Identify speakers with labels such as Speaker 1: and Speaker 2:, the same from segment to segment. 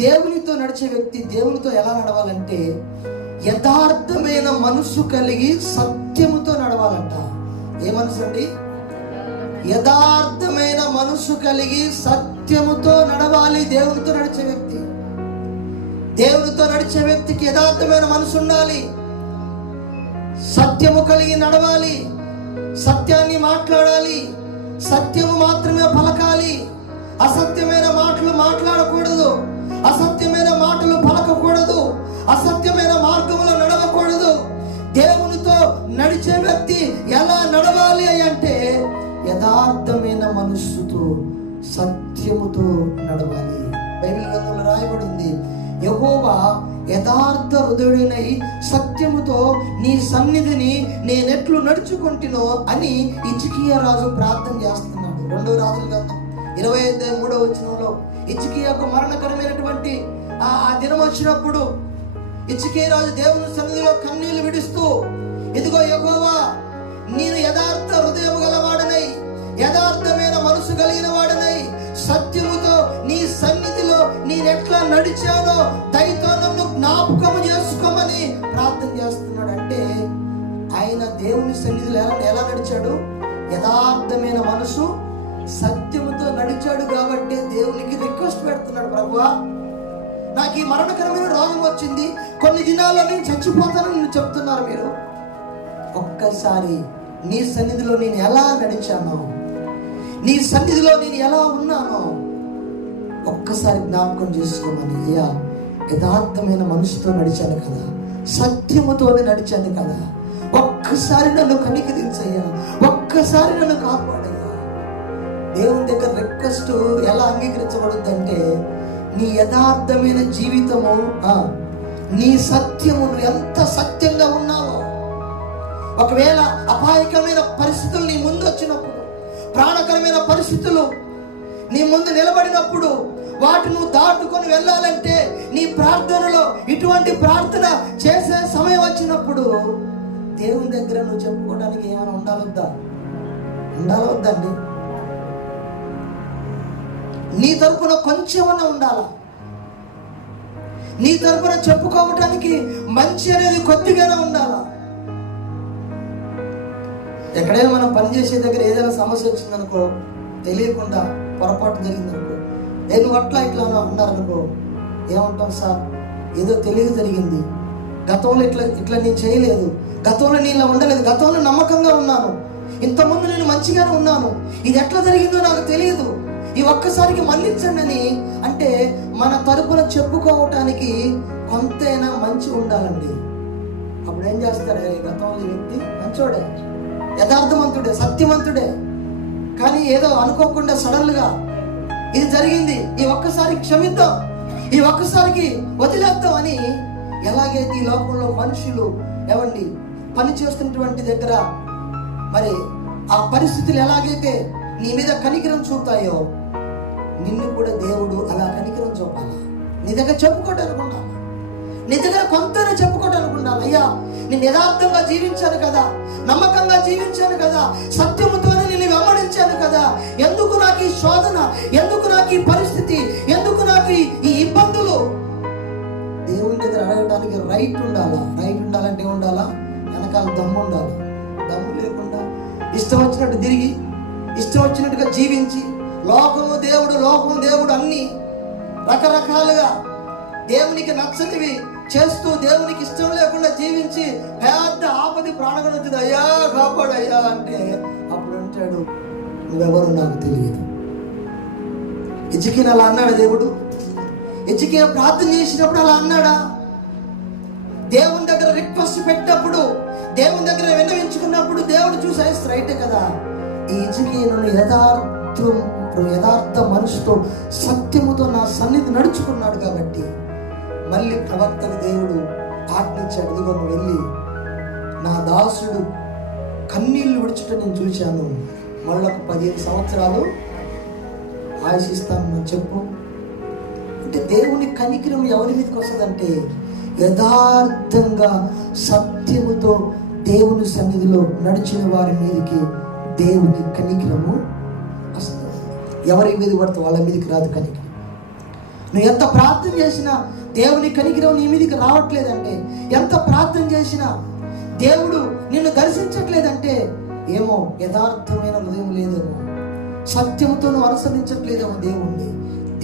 Speaker 1: దేవునితో నడిచే వ్యక్తి దేవునితో ఎలా నడవాలంటే యథార్థమైన మనసు కలిగి సత్యముతో నడవాలంట. ఏ మనసు అండి? యథార్థమైన మనసు కలిగి సత్యముతో నడవాలి దేవునితో నడిచే వ్యక్తి. దేవునితో నడిచే వ్యక్తికి యథార్థమైన మనసు ఉండాలి. సత్యము కలిగి నడవాలి. సత్యాన్ని మాట్లాడాలి. సత్యము మాత్రమే పలకాలి. అసత్యమైన మాటలు మాట్లాడకూడదు. యథార్థమైన మనస్సుతో సత్యముతో నడవాలి. బైబిల్ గ్రంథంలో రాయబడింది యహోవా యథార్థ హృదయుడైనై సత్యముతో నీ సన్నిధిని నేనెట్లు నడుచుకుంటునో అని ఇచికియా రాజు ప్రార్థన చేస్తున్నాడు. రెండవ రాజుల గ్రంథం ఇరవై ఐదు మూడవ వచనంలో ఇచికియాకు మరణకరమైనటువంటి ఆ ఆ దినం వచ్చినప్పుడు ఇచ్చికే రాజు దేవుని సన్నిధిలో కన్నీళ్ళు విడుస్తూ ఇదిగో యహోవా నేను యథార్థ హృదయం గలవాడు నడిచానో దయతో నన్ను జ్ఞాపకం చేసుకోమని ప్రార్థన చేస్తున్నాడు అంటే ఆయన దేవుని సన్నిధిలో ఎలా ఎలా నడిచాడు? యథార్థమైన మనసు సత్యముతో నడిచాడు కాబట్టి దేవునికి రిక్వెస్ట్ పెడుతున్నాడు ప్రభువా. నాకు ఈ మరణకరమైన రోగం వచ్చింది. కొన్ని దినాల్లో నేను చచ్చిపోతానని నేను చెప్తున్నారు మీరు. ఒక్కసారి నీ సన్నిధిలో నేను ఎలా నడిచానో నీ సన్నిధిలో నేను ఎలా ఉన్నానో ఒక్కసారి జ్ఞాపకం చేసుకోమని అయ్యా యథార్థమైన మనసుతో నడిచాను కదా సత్యముతోనే నడిచాను కదా. ఒక్కసారి నన్ను కనికరించయ్యా ఒక్కసారి నన్ను కాపాడయ్యా. దేవుని దగ్గర రిక్వెస్ట్ ఎలా అంగీకరించబడుద్దంటే నీ యథార్థమైన జీవితము నీ సత్యము నువ్వు ఎంత సత్యంగా ఉన్నావో ఒకవేళ అపాయకరమైన పరిస్థితులు నీ ముందు వచ్చినప్పుడు ప్రాణకరమైన పరిస్థితులు నీ ముందు నిలబడినప్పుడు వాటిని దాటుకొని వెళ్ళాలంటే నీ ప్రార్థనలో ఇటువంటి ప్రార్థన చేసే సమయం వచ్చినప్పుడు దేవుని దగ్గర నువ్వు చెప్పుకోవడానికి ఏమైనా ఉండాలొద్దా? ఉండాలొద్దండి. నీ తరపున కొంచెమన్నా ఉండాలా? నీ తరపున చెప్పుకోవటానికి మంచి అనేది కొద్దిగానే ఉండాలా? ఎక్కడైనా మనం పనిచేసే దగ్గర ఏదైనా సమస్య వచ్చిందనుకో తెలియకుండా పొరపాటు జరిగిందనుకో. నేను అట్లా ఇట్లా ఉన్నారనుకో అన్నారనుకో ఏమంటాం సార్? ఏదో తెలియక జరిగింది. గతంలో ఇట్లా ఇట్లా నేను చేయలేదు. గతంలో నేను ఇలా ఉండలేదు. గతంలో నమ్మకంగా ఉన్నాను. ఇంతకుముందు నేను మంచిగానే ఉన్నాను. ఇది ఎట్లా జరిగిందో నాకు తెలియదు. ఈ ఒక్కసారికి మళ్ళించండి అని అంటే మన తరపున చెప్పుకోవటానికి కొంతైనా మంచి ఉండాలండి. అప్పుడు ఏం చేస్తాడు గతంలో వ్యక్తి? మంచోడే. యథార్థవంతుడే సత్యవంతుడే. కానీ ఏదో అనుకోకుండా సడన్గా ఇది జరిగింది. ఈ ఒక్కసారి క్షమిద్దాం. ఈ ఒక్కసారికి వదిలేద్దాం అని ఎలాగైతే ఈ లోకంలో మనుషులు ఏమండి పని చేస్తున్నటువంటి దగ్గర మరి ఆ పరిస్థితులు ఎలాగైతే నీ మీద కనికరం చూపుతాయో నిన్ను కూడా దేవుడు అలా కనికరం చూపాలా? నీ దగ్గర చెప్పుకోవడానికి ఉండాలి నీ దగ్గర కొంతనే చెప్పుకోవడానికి ఉండాలి అయ్యా నేను యథార్థంగా జీవించాను కదా నమ్మకంగా జీవించాను కదా సత్యముతోనే నిన్ను వెంబడించాను ఎందుకు నాకు ఈ పరిస్థితి? ఎందుకు నాకు ఈ- ఇబ్బందులు? దేవుని దగ్గర అడగడానికి రైట్ ఉండాలా? రైట్ ఉండాలంటే ఉండాలా వెనకాల దమ్ము ఉండాలి. దమ్ము లేకుండా ఇష్టం వచ్చినట్టు తిరిగి ఇష్టం వచ్చినట్టుగా జీవించి లోకము దేవుడు లోకము దేవుడు అన్ని రకరకాలుగా దేవునికి నచ్చనివి చేస్తూ దేవునికి ఇష్టం లేకుండా జీవించి పెద్ద ఆపది ప్రాణగణ అయ్యా కాపాడు అయ్యా అంటే అప్పుడు అంటాడు నువ్వెవరు నాకు తెలియదు. ఇచ్చికిన అలా అన్నాడు దేవుడు? ఇచ్చికిన ప్రార్థన చేసినప్పుడు అలా అన్నాడా? దేవుని దగ్గర రిక్వెస్ట్ పెట్టినప్పుడు దేవుని దగ్గర విన్నవించుకున్నప్పుడు దేవుడు చూసా రైటే కదా? ఈ ఇచ్చికీయను యథార్థం యథార్థ మనసుతో సత్యముతో నా సన్నిధి నడుచుకున్నాడు కాబట్టి మళ్ళీ ప్రవర్తన దేవుడు ఆజ్ఞించాడు ఇదిగో నువ్వు వెళ్ళి నా దాసుడు కన్నీళ్ళు విడుచుట నేను చూశాను. మళ్ళొక పదిహేను సంవత్సరాలు ఆశిస్తాను చెప్పు. అంటే దేవుని కనికిరం ఎవరి మీదకి వస్తుందంటే యథార్థంగా సత్యముతో దేవుని సన్నిధిలో నడిచిన వారి మీదకి దేవుని కనికిరము వస్తుంది. ఎవరి మీద పడితే వాళ్ళ మీదకి రాదు కనికిరం. నువ్వు ఎంత ప్రార్థన చేసినా దేవుని కనికిరం నీ మీదకి రావట్లేదంటే ఎంత ప్రార్థన చేసినా దేవుడు నిన్ను దర్శించట్లేదంటే ఏమో యథార్థమైన హృదయం లేదు. సత్యముతో నువ్వు అనుసరించట్లేదేమో దేవుణ్ణి.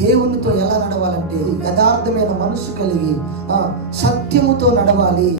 Speaker 1: దేవునితో ఎలా నడవాలంటే యథార్థమైన మనసు కలిగి సత్యముతో నడవాలి.